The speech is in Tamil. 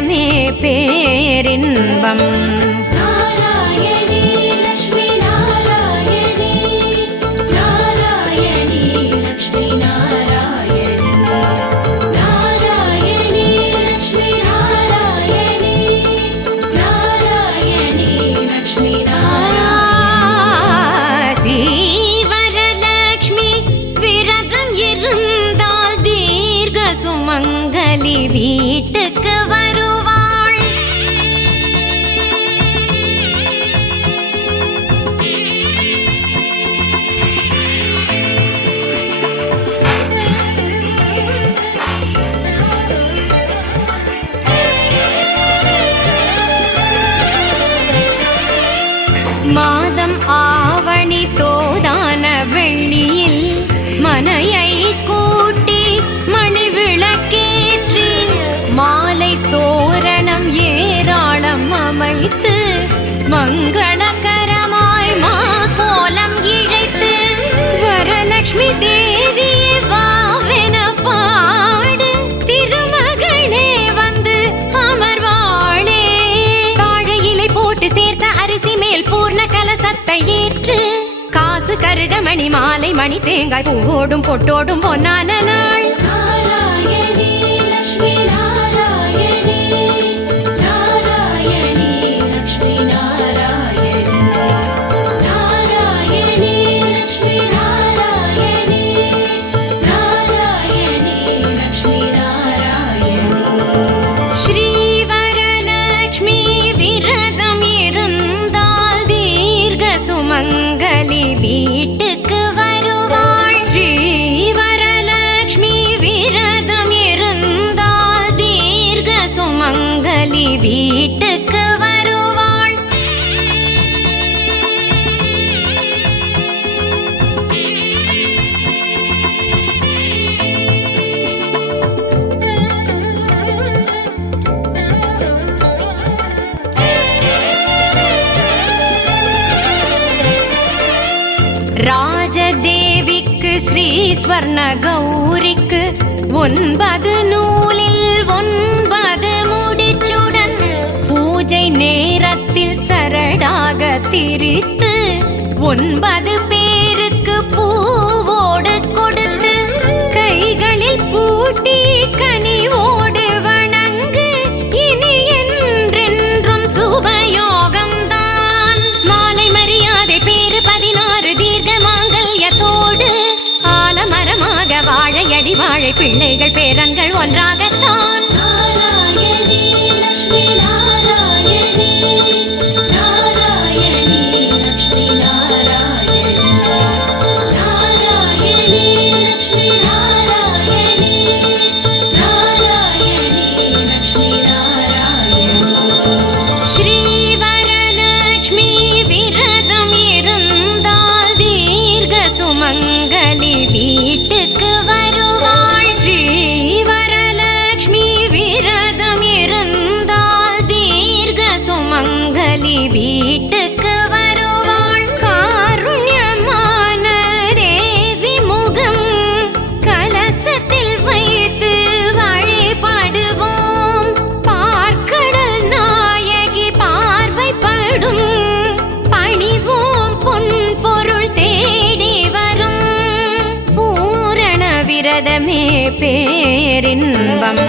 நேரமே பேரின்பம். காசு கருகமணி மாலை மணி தேங்காய் பூவோடும் பொட்டோடும் பொன்னான நாள். நாராயணி லக்ஷ்மி வீட்டுக்கு வருவாள். ராஜதேவிக்கு ஸ்ரீ ஸ்வர்ண கௌரிக்கு ஒன்பது நூல் திரித்து ஒன்பது பேருக்கு பூவோடு கொடுத்து கைகளில் பூட்டி கனிவோடு வணங்கு. இனி என்றென்றும் சுபயோகம்தான். மாலை மரியாதை பேரு பதினாறு தீர்க்க மாங்கல்யத்தோடு. ஆலமரமாக வாழையடி வாழை பிள்ளைகள் பேரன்கள் ஒன்றாக சுமங்கலி வீட்டுக்கு வருவான் காருண்யமான தேவி முகம் கலசத்தில் வைத்து வழிபடுவோம். பார்க்கடல் நாயகி பார்வைப்படும். பணிவோம் பொன் பொருள் தேடி வரும். பூரண விரதமே பேரின்பம்.